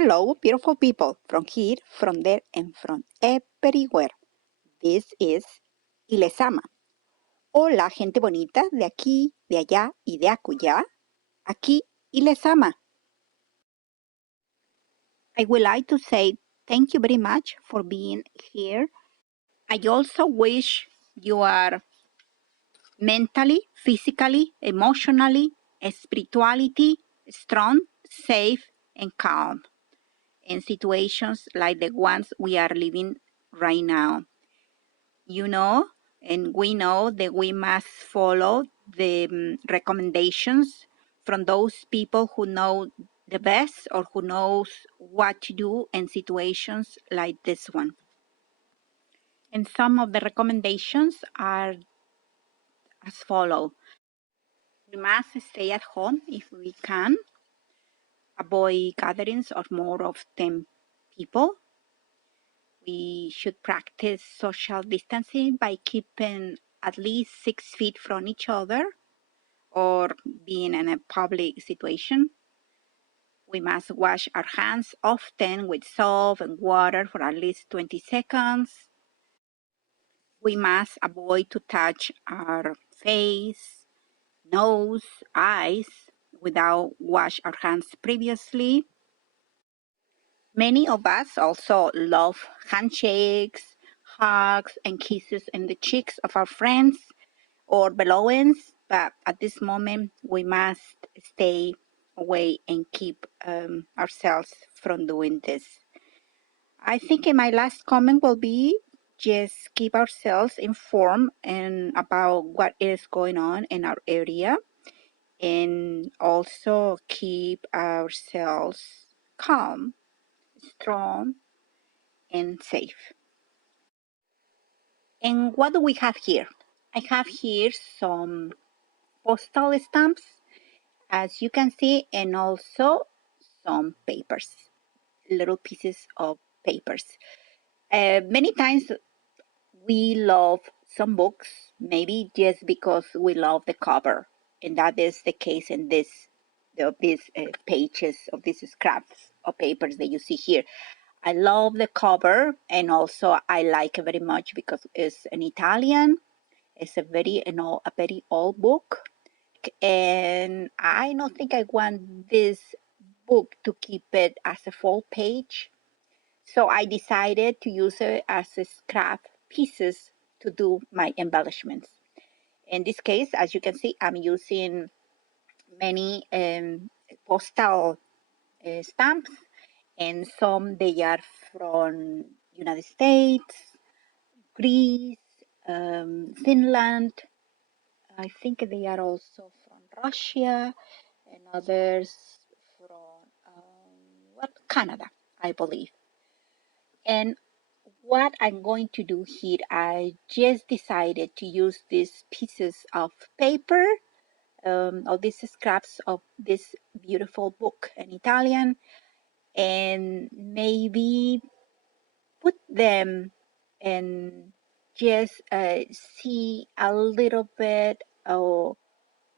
Hello, beautiful people, from here, from there, and from everywhere. This is Lezama. Hola, gente bonita de aquí, de allá y de acullá. Aquí Lezama. I would like to say thank you very much for being here. I also wish you are mentally, physically, emotionally, spirituality strong, safe, and calm in situations like the ones we are living right now. You know, and we know that we must follow the recommendations from those people who know the best or who knows what to do in situations like this one. And some of the recommendations are as follow. We must stay at home if we can, avoid gatherings of more of 10 people. We should practice social distancing by keeping at least 6 feet from each other or being in a public situation. We must wash our hands often with soap and water for at least 20 seconds. We must avoid to touch our face, nose, eyes without wash our hands previously. Many of us also love handshakes, hugs, and kisses in the cheeks of our friends or belongings, but at this moment we must stay away and keep ourselves from doing this. I think my last comment will be just keep ourselves informed and about what is going on in our area, and also keep ourselves calm, strong, and safe. And what do we have here? I have here some postal stamps, as you can see, and also some papers, little pieces of papers. Many times we love some books, maybe just because we love the cover, and that is the case in these pages of these scraps of papers that you see here. I love the cover, and also I like it very much because it's in Italian. It's a very old book, and I don't think I want this book to keep it as a full page. So I decided to use it as a scrap pieces to do my embellishments. In this case, as you can see, I'm using many postal stamps, and some they are from United States, Greece, Finland. I think they are also from Russia, and others from Canada, I believe. And what I'm going to do here, I just decided to use these pieces of paper, or these scraps of this beautiful book in Italian, and maybe put them and just see a little bit or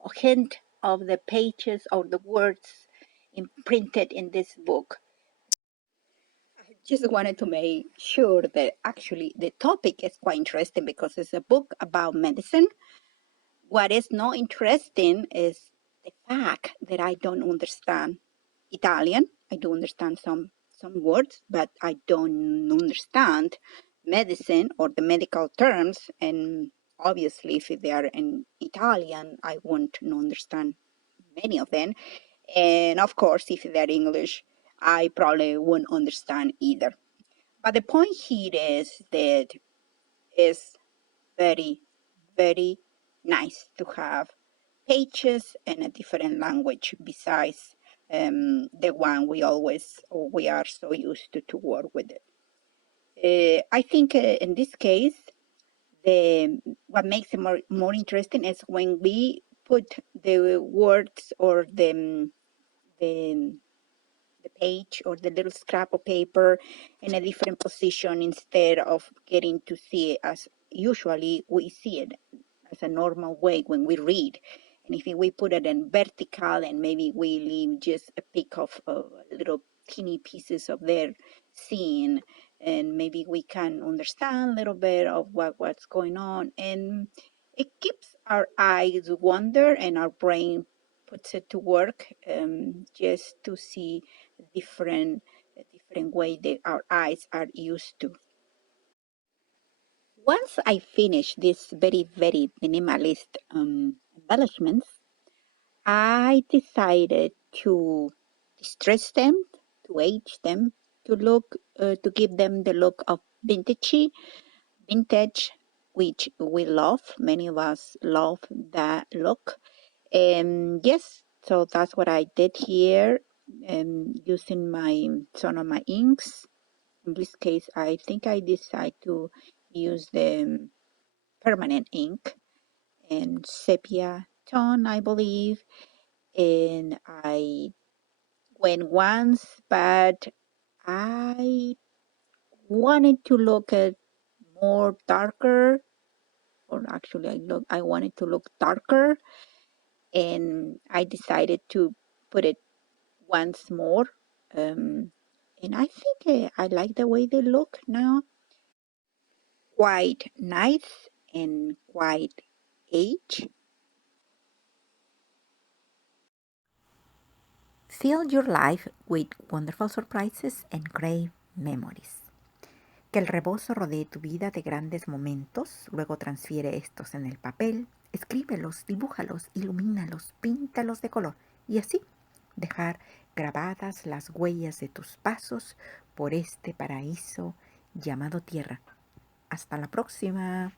a hint of the pages or the words imprinted in this book. I just wanted to make sure that actually the topic is quite interesting because it's a book about medicine. What is not interesting is the fact that I don't understand Italian. I do understand some words, but I don't understand medicine or the medical terms. And obviously, if they are in Italian, I won't understand many of them. And of course, if they're English, I probably won't understand either. But the point here is that it's very, very nice to have pages in a different language besides the one we are so used to work with it. I think in this case, what makes it more interesting is when we put the words or the page or the little scrap of paper in a different position instead of getting to see it as usually we see it as a normal way when we read. And if we put it in vertical and maybe we leave just a pick of a little teeny pieces of their scene, and maybe we can understand a little bit of what's going on, and it keeps our eyes wonder and our brain puts it to work, just to see different way that our eyes are used to. Once I finish this very minimalist embellishments, I decided to distress them, to age them, to give them the look of vintage, which we love. Many of us love that look. And yes, so that's what I did here, using some of my inks. In this case, I think I decided to use the permanent ink and sepia tone, I believe. And I went once, but I wanted to look at more darker, or actually I wanted to look darker, and I decided to put it once more. Um, and I think I like the way they look now. Quite nice and quite age. Fill your life with wonderful surprises and great memories. Que el rebozo rodee tu vida de grandes momentos, luego transfiere estos en el papel, escríbelos, dibújalos, ilumínalos, píntalos de color y así dejar grabadas las huellas de tus pasos por este paraíso llamado tierra. Hasta la próxima.